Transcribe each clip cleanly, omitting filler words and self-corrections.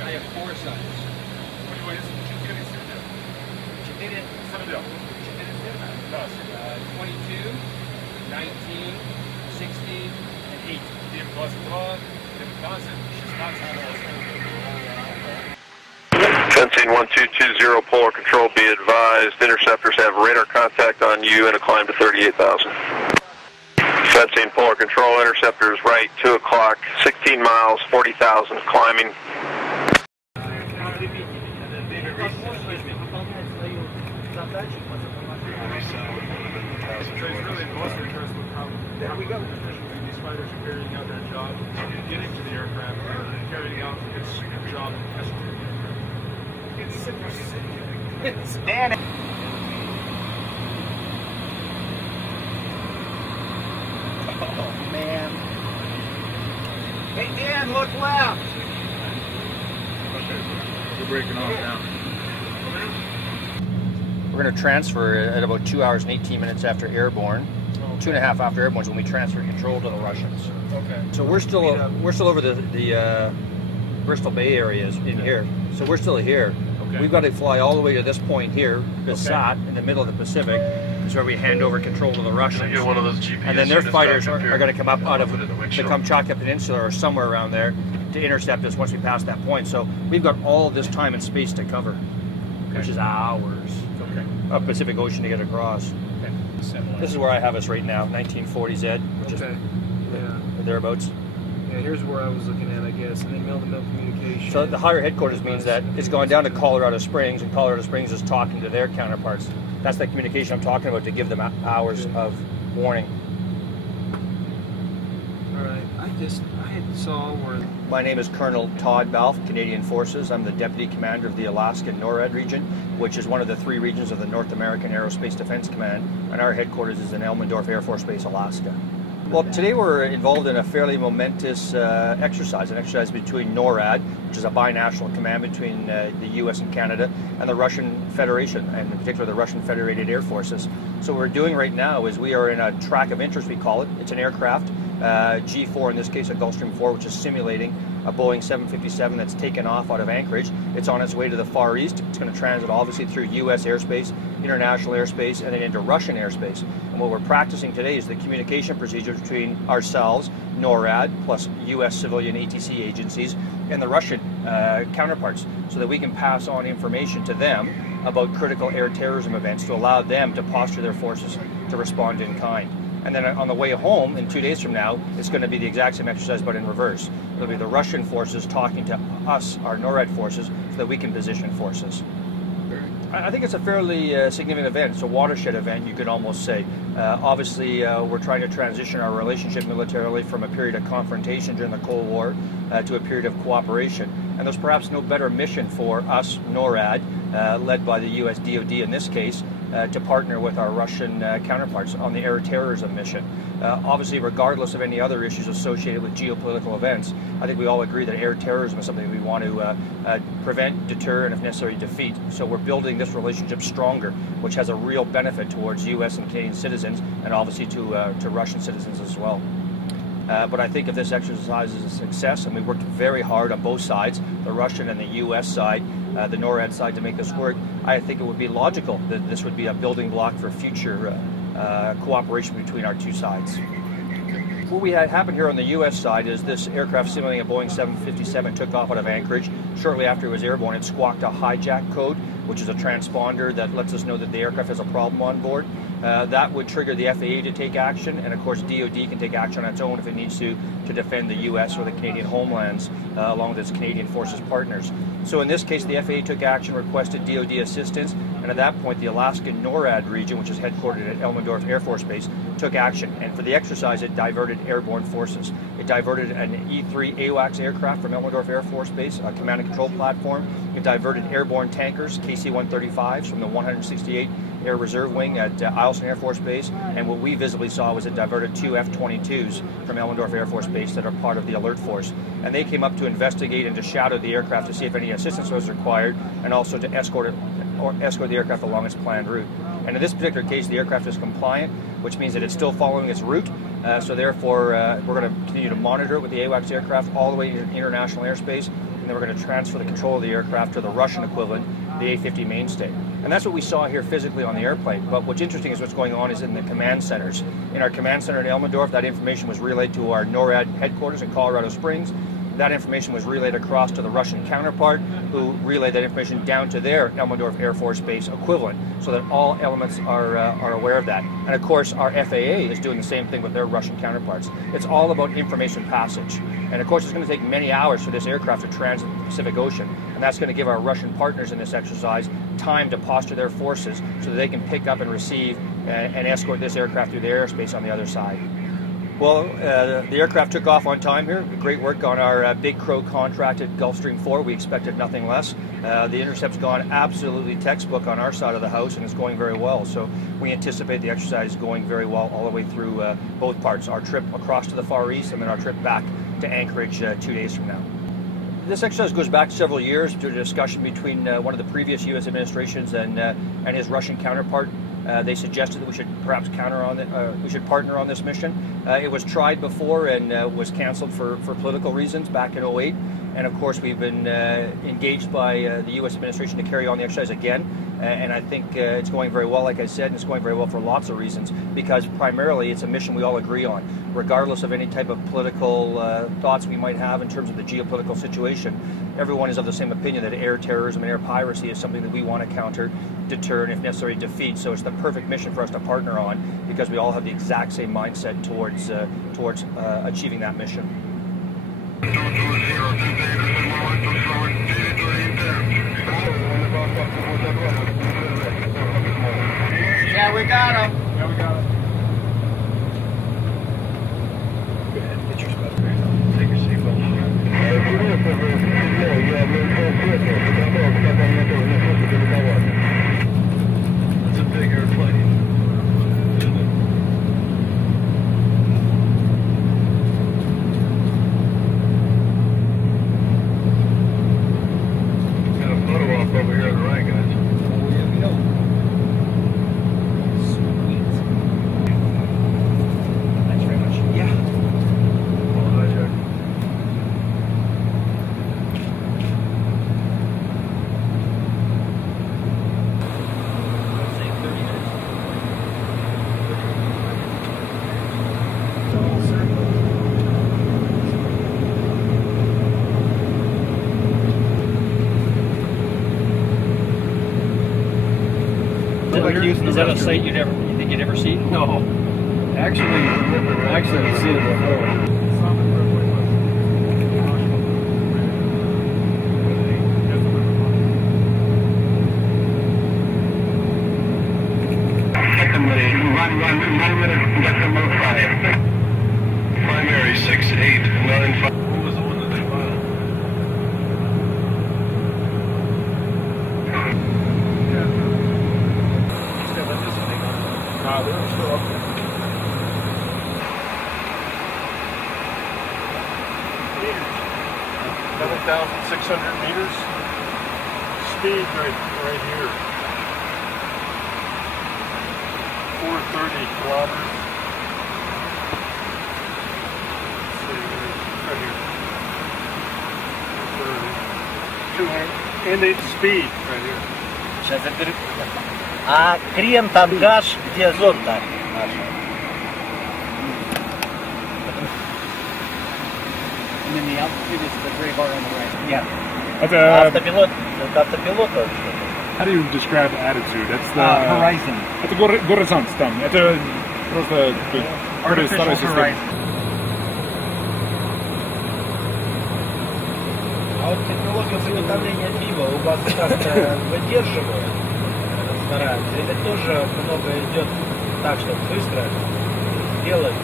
I have 4 sons. 22, 19, 16, and 8. Fencing 1220 Polar Control, be advised, interceptors have radar contact on you and a climb to 38,000. Fencing Polar Control, interceptors right, 2 o'clock, 16 miles, 40,000, climbing. There we go. These fighters are carrying out their job, getting to the aircraft, carrying out its job of escorting the aircraft. It's super sick. It's Dan. Oh man. Hey Dan, look left. We're breaking off now. We're going to transfer at about 2 hours and 18 minutes after airborne. 2.5 after airborne is when we transfer control to the Russians. Okay. So we're still over the Bristol Bay areas in here. So we're still here. Okay. We've got to fly all the way to this point here, Basat, in the middle of the Pacific. Is where we hand over control to the Russians. Get one of those GPS and then their fighters are going to come up out of the Kamchatka Peninsula or somewhere around there to intercept us once we pass that point. So we've got all this time and space to cover, which is hours of Pacific Ocean to get across. This is where I have us right now, 1940 Ed, which is thereabouts. Yeah, here's where I was looking at, I guess, and then mill-to-mill communication. So the higher headquarters means that it's gone down to Colorado Springs, and Colorado Springs is talking to their counterparts. That's the communication I'm talking about, to give them hours of warning. All right, I saw where... My name is Colonel Todd Balfe, Canadian Forces. I'm the Deputy Commander of the Alaskan NORAD Region, which is one of the 3 regions of the North American Aerospace Defense Command, and our headquarters is in Elmendorf Air Force Base, Alaska. Well, today we're involved in a fairly momentous exercise, an exercise between NORAD, which is a binational command between the US and Canada, and the Russian Federation, and in particular the Russian Federated Air Forces. So what we're doing right now is we are in a track of interest, we call it. It's an aircraft, G4, in this case a Gulfstream 4, which is simulating a Boeing 757 that's taken off out of Anchorage. It's on its way to the Far East. It's going to transit obviously through US airspace, international airspace, and then into Russian airspace. And what we're practicing today is the communication procedure between ourselves, NORAD, plus US civilian ATC agencies, and the Russian counterparts, so that we can pass on information to them about critical air terrorism events to allow them to posture their forces to respond in kind. And then on the way home, in 2 days from now, it's going to be the exact same exercise, but in reverse. It'll be the Russian forces talking to us, our NORAD forces, so that we can position forces. I think it's a fairly significant event. It's a watershed event, you could almost say. Obviously, we're trying to transition our relationship militarily from a period of confrontation during the Cold War to a period of cooperation. And there's perhaps no better mission for us, NORAD, led by the US DoD in this case, to partner with our Russian counterparts on the air terrorism mission. Obviously, regardless of any other issues associated with geopolitical events, I think we all agree that air terrorism is something we want to prevent, deter, and if necessary, defeat. So we're building this relationship stronger, which has a real benefit towards US and Canadian citizens, and obviously to Russian citizens as well. But I think if this exercise is a success, and we worked very hard on both sides, the Russian and the US side, the NORAD side, to make this work, I think it would be logical that this would be a building block for future cooperation between our 2 sides. What we had happen here on the U.S. side is this aircraft simulating a Boeing 757 took off out of Anchorage. Shortly after it was airborne, it squawked a hijack code, which is a transponder that lets us know that the aircraft has a problem on board. That would trigger the FAA to take action, and of course DoD can take action on its own if it needs to defend the U.S. or the Canadian homelands along with its Canadian forces partners. So in this case, the FAA took action, requested DoD assistance, and at that point the Alaskan NORAD region, which is headquartered at Elmendorf Air Force Base, took action. And for the exercise, it diverted airborne forces. It diverted an E-3 AWACS aircraft from Elmendorf Air Force Base, a command and control platform. It diverted airborne tankers, KC-135s, from the 168 Air Reserve Wing at Alaskan Air Force Base, and what we visibly saw was it diverted 2 F-22s from Elmendorf Air Force Base that are part of the alert force. And they came up to investigate and to shadow the aircraft to see if any assistance was required, and also to escort the aircraft along its planned route. And in this particular case, the aircraft is compliant, which means that it's still following its route. So therefore, we're going to continue to monitor it with the AWACS aircraft all the way into international airspace, and then we're going to transfer the control of the aircraft to the Russian equivalent, the A-50 mainstay. And that's what we saw here physically on the airplane. But what's interesting is what's going on is in the command centers. In our command center in Elmendorf, that information was relayed to our NORAD headquarters in Colorado Springs. That information was relayed across to the Russian counterpart, who relayed that information down to their Elmendorf Air Force Base equivalent, so that all elements are aware of that. And of course, our FAA is doing the same thing with their Russian counterparts. It's all about information passage. And of course, it's going to take many hours for this aircraft to transit the Pacific Ocean. And that's going to give our Russian partners in this exercise time to posture their forces so that they can pick up and receive and escort this aircraft through the airspace on the other side. Well, the aircraft took off on time here. Great work on our Big Crow contracted Gulfstream 4. We expected nothing less. The intercept's gone absolutely textbook on our side of the house, and it's going very well. So we anticipate the exercise going very well all the way through both parts, our trip across to the Far East and then our trip back to Anchorage 2 days from now. This exercise goes back several years to a discussion between one of the previous U.S. administrations and his Russian counterpart. They suggested that we should perhaps we should partner on this mission. It was tried before and was canceled for political reasons back in 2008. And of course, we've been engaged by the U.S. administration to carry on the exercise again. And I think it's going very well, like I said, and it's going very well for lots of reasons, because primarily it's a mission we all agree on, regardless of any type of political thoughts we might have in terms of the geopolitical situation. Everyone is of the same opinion that air terrorism and air piracy is something that we want to counter, deter, and if necessary defeat. So it's the perfect mission for us to partner on, because we all have the exact same mindset towards achieving that mission. Yeah, we got him. Yeah, we got it. Go ahead, get your spot. Take your seatbelt. That's a big airplane. Got a photo op over here on the right, guys. Is that a sight you think you'd ever see? No. Actually, I've seen it before. Primary 6895. Who was the one that they filed? They're still up there. Meters. 7,600 meters. Speed right here. 430 kilometers. Let's see, right here. 200. And it's speed right here. А крем там газ, где зонда наша. And then the altitude is the gray bar on the right. Yeah. That's Автопилот тоже. how do you describe attitude? That's the Horizon. Это горизонт там. Это просто Artificial horizon. А вот технологию приготовления пива у вас как-то выдерживают, стараются, или тоже много идет так, чтобы быстро сделать?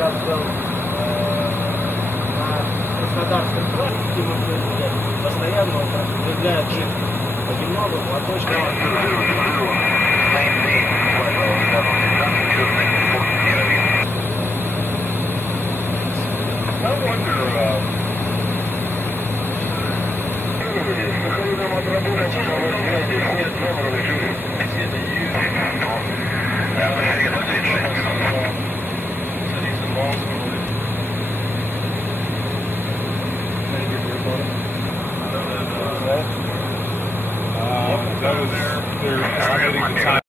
Сейчас был на Краснодарском трассе, постоянно он там двигает джип понемногу, платочком. they're estimating the time